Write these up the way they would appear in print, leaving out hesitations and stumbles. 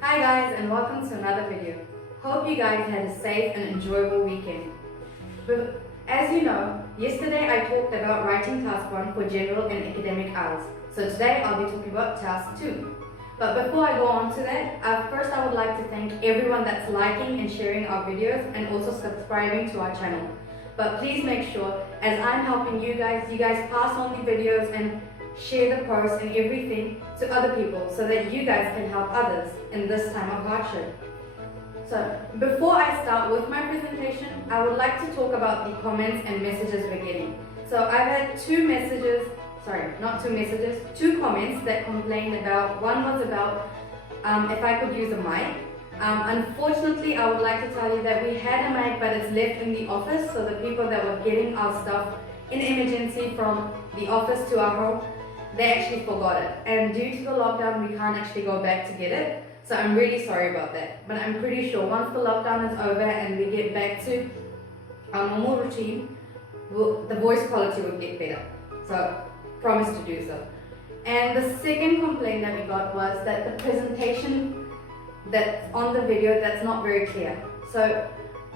Hi guys, and welcome to another video. Hope you guys had a safe and enjoyable weekend. But as you know, yesterday I talked about writing task 1 for general and academic IELTS. So today I'll be talking about task 2. But before I go on to that, first I would like to thank everyone that's liking and sharing our videos and also subscribing to our channel. But please make sure, as I'm helping you guys pass on the videos and share the posts and everything to other people so that you guys can help others in this time of hardship. So before I start with my presentation, I would like to talk about the comments and messages we're getting. So I've had two comments that complained about. One was about if I could use a mic. Unfortunately, I would like to tell you that we had a mic, but it's left in the office, so the people that were getting our stuff in emergency from the office to our home, they actually forgot it. And due to the lockdown, we can't actually go back to get it. So I'm really sorry about that. But I'm pretty sure once the lockdown is over and we get back to our normal routine, the voice quality will get better. So promise to do so. And the second complaint that we got was that the presentation that's on the video, that's not very clear. So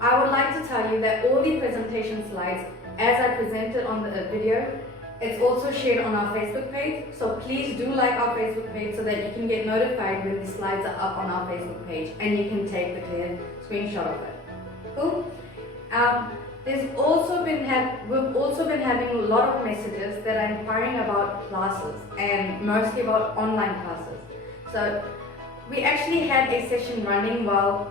I would like to tell you that all the presentation slides, as I presented on the video, it's also shared on our Facebook page. So please do like our Facebook page so that you can get notified when the slides are up on our Facebook page and you can take the clear screenshot of it. Cool? We've also been having a lot of messages that are inquiring about classes and mostly about online classes. So we actually had a session running while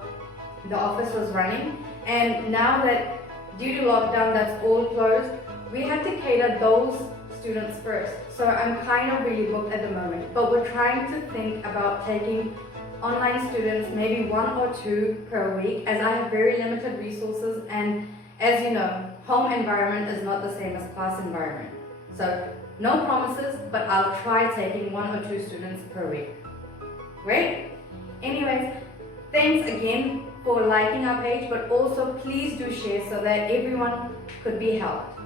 the office was running, and now that due to lockdown that's all closed, we have to cater those students first. So I'm kind of really booked at the moment, but we're trying to think about taking online students, maybe 1 or 2 per week, as I have very limited resources, and as you know, home environment is not the same as class environment. So no promises, but I'll try taking 1 or 2 students per week. Great? Anyways, thanks again for liking our page, but also please do share so that everyone could be helped.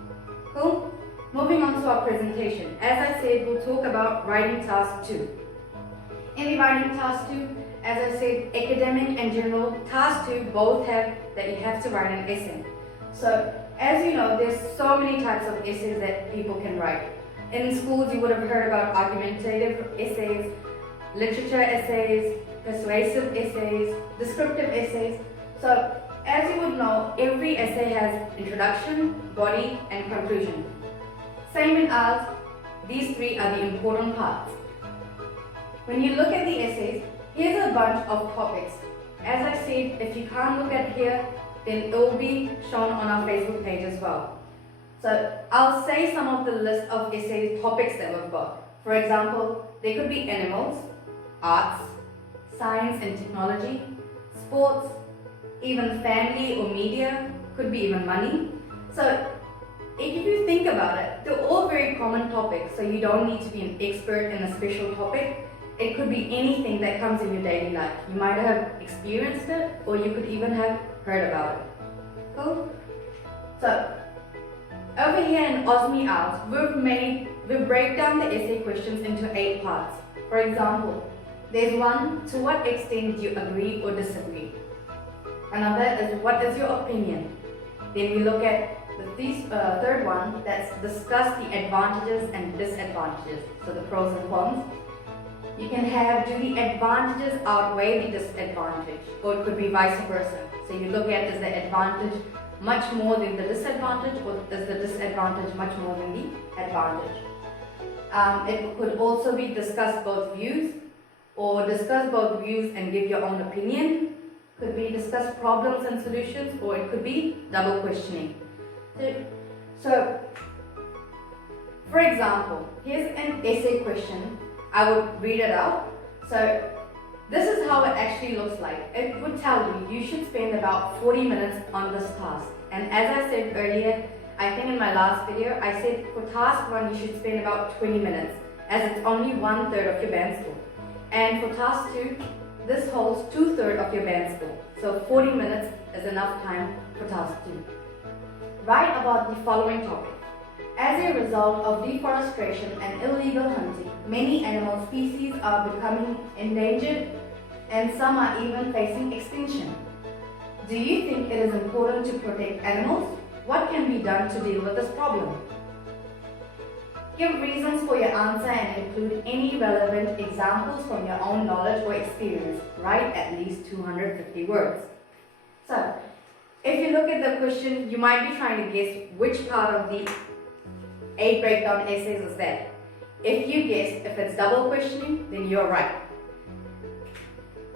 Cool? Moving on to our presentation. As I said, we'll talk about writing task 2. In the writing task 2, as I said, academic and general, task 2 both have that you have to write an essay. So as you know, there's so many types of essays that people can write. In schools, you would have heard about argumentative essays, literature essays, persuasive essays, descriptive essays. So as you would know, every essay has introduction, body, and conclusion. Same in IELTS, these 3 are the important parts. When you look at the essays, here's a bunch of topics. As I said, if you can't look at here, then it will be shown on our Facebook page as well. So I'll say some of the list of essay topics that we've got. For example, they could be animals, arts, science and technology, sports, even family or media, could be even money. So if you think about it, they're all very common topics, so you don't need to be an expert in a special topic. It could be anything that comes in your daily life. You might have experienced it, or you could even have heard about it. Cool? So over here in OSME IELTS, we break down the essay questions into 8 parts. For example, there's 1, to what extent do you agree or disagree? Another is, what is your opinion? Then we look at the third one, that's discuss the advantages and disadvantages, so the pros and cons. You can have, do the advantages outweigh the disadvantage, or it could be vice versa. So you look at, is the advantage much more than the disadvantage, or is the disadvantage much more than the advantage? It could also be discuss both views, or discuss both views and give your own opinion. Could be discuss problems and solutions, or it could be double questioning. So for example, here's an essay question. I would read it out. So this is how it actually looks like. It would tell you should spend about 40 minutes on this task. And as I said earlier, I think in my last video, I said for task 1 you should spend about 20 minutes, as it's only 1/3 of your band score. And for task 2, this holds 2/3 of your band score. So 40 minutes is enough time for task 2. Write about the following topic. As a result of deforestation and illegal hunting, many animal species are becoming endangered and some are even facing extinction. Do you think it is important to protect animals? What can be done to deal with this problem? Give reasons for your answer and include any relevant examples from your own knowledge or experience. Write at least 250 words. So, if you look at the question, you might be trying to guess which part of the 8 breakdown essays is that. If you guess if it's double questioning, then you're right.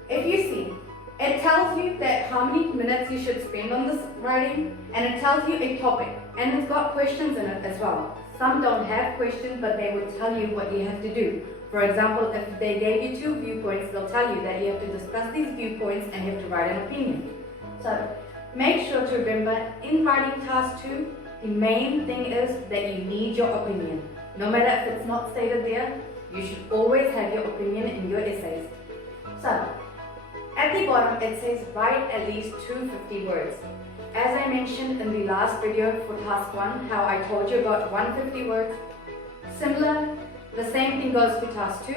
If you see, it tells you that how many minutes you should spend on this writing, and it tells you a topic, and it's got questions in it as well. Some don't have questions, but they will tell you what you have to do. For example, if they gave you 2 viewpoints, they'll tell you that you have to discuss these viewpoints and you have to write an opinion. So make sure to remember, in writing task 2, the main thing is that you need your opinion. No matter if it's not stated there, you should always have your opinion in your essays. So, at the bottom it says write at least 250 words. As I mentioned in the last video for task 1, how I told you about 150 words, similar, the same thing goes for task 2.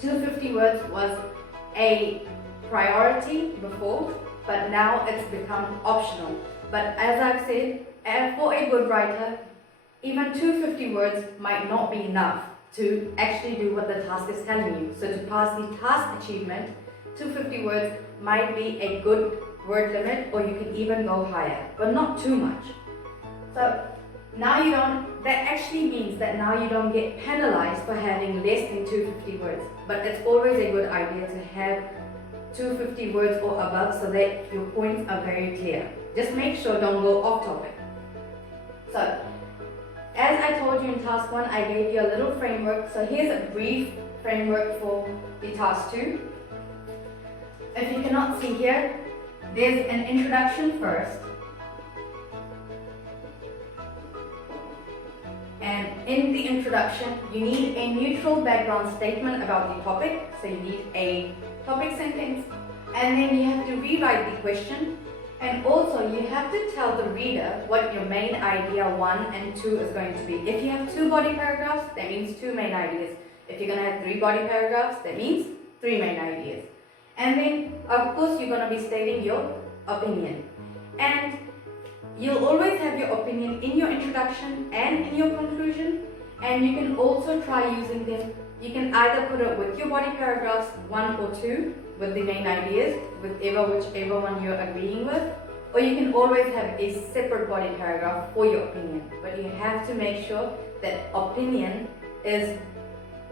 250 words was a priority before, but now it's become optional. But as I've said, for a good writer, even 250 words might not be enough to actually do what the task is telling you. So to pass the task achievement, 250 words might be a good word limit, or you can even go higher, but not too much. So now that actually means that now you don't get penalized for having less than 250 words. But it's always a good idea to have 250 words or above so that your points are very clear. Just make sure don't go off topic. So, as I told you in task 1, I gave you a little framework. So here's a brief framework for the task 2. If you cannot see here, there's an introduction first. And in the introduction, you need a neutral background statement about the topic. So you need a topic sentence. And then you have to rewrite the question. And also, you have to tell the reader what your main idea 1 and 2 is going to be. If you have 2 body paragraphs, that means 2 main ideas. If you're going to have 3 body paragraphs, that means 3 main ideas. And then, of course, you're going to be stating your opinion. And you'll always have your opinion in your introduction and in your conclusion. And you can also try using them. You can either put it with your body paragraphs 1 or 2, with the main ideas, whichever one you're agreeing with, or you can always have a separate body paragraph for your opinion. But you have to make sure that opinion is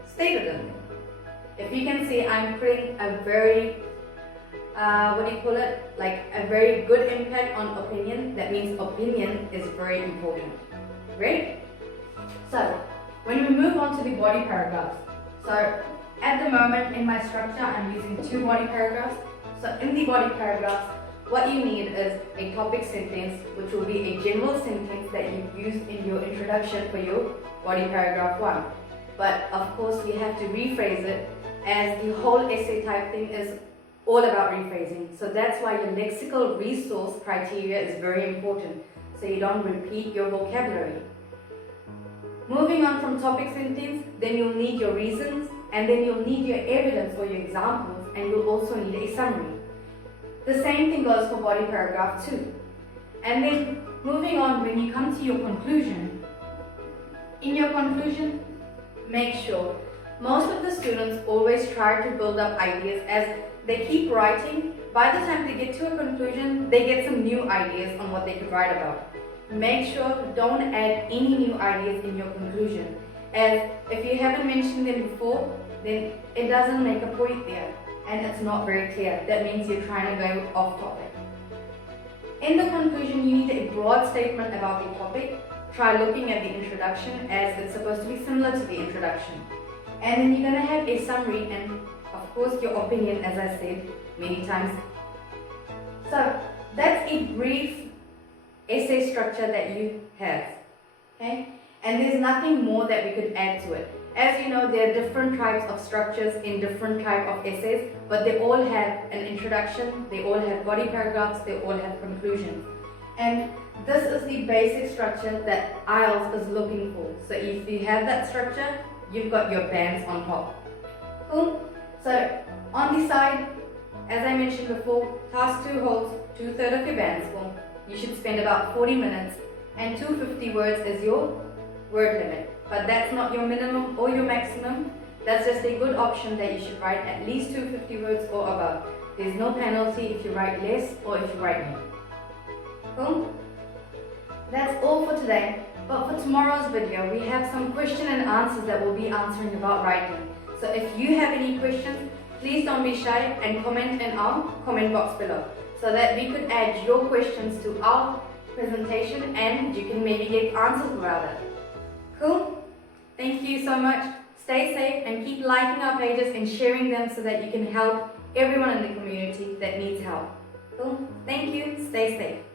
stated in there. If you can see, I'm putting a very, like a very good impact on opinion. That means opinion is very important. Great? So, when we move on to the body paragraphs, so at the moment in my structure, I'm using 2 body paragraphs. So in the body paragraphs, what you need is a topic sentence, which will be a general sentence that you used in your introduction for your body paragraph 1. But of course, you have to rephrase it, as the whole essay type thing is all about rephrasing. So that's why your lexical resource criteria is very important, so you don't repeat your vocabulary. Moving on from topic sentence, then you'll need your reasons, and then you'll need your evidence or your examples, and you'll also need a summary. The same thing goes for body paragraph 2. And then moving on, when you come to your conclusion, in your conclusion, make sure most of the students always try to build up ideas as they keep writing. By the time they get to a conclusion, they get some new ideas on what they could write about. Make sure don't add any new ideas in your conclusion, as if you haven't mentioned them before, then it doesn't make a point there and it's not very clear. That means you're trying to go off topic. In the conclusion, you need a broad statement about the topic. Try looking at the introduction, as it's supposed to be similar to the introduction. And then you're going to have a summary and of course your opinion, as I said many times. So that's a brief essay structure that you have, okay? And there's nothing more that we could add to it. As you know, there are different types of structures in different type of essays, but they all have an introduction, they all have body paragraphs, they all have conclusions. And this is the basic structure that IELTS is looking for. So if you have that structure, you've got your bands on top. Cool? So On the side, as I mentioned before, task 2 holds 2/3 of your band score. You should spend about 40 minutes, and 250 words is your word limit. But that's not your minimum or your maximum. That's just a good option that you should write at least 250 words or above. There's no penalty if you write less or if you write more. Cool? That's all for today. But for tomorrow's video, we have some question and answers that we'll be answering about writing. So if you have any questions, please don't be shy and comment in our comment box below so that we could add your questions to our presentation and you can maybe get answers about it. Cool? Thank you so much. Stay safe and keep liking our pages and sharing them so that you can help everyone in the community that needs help. Cool? Thank you. Stay safe.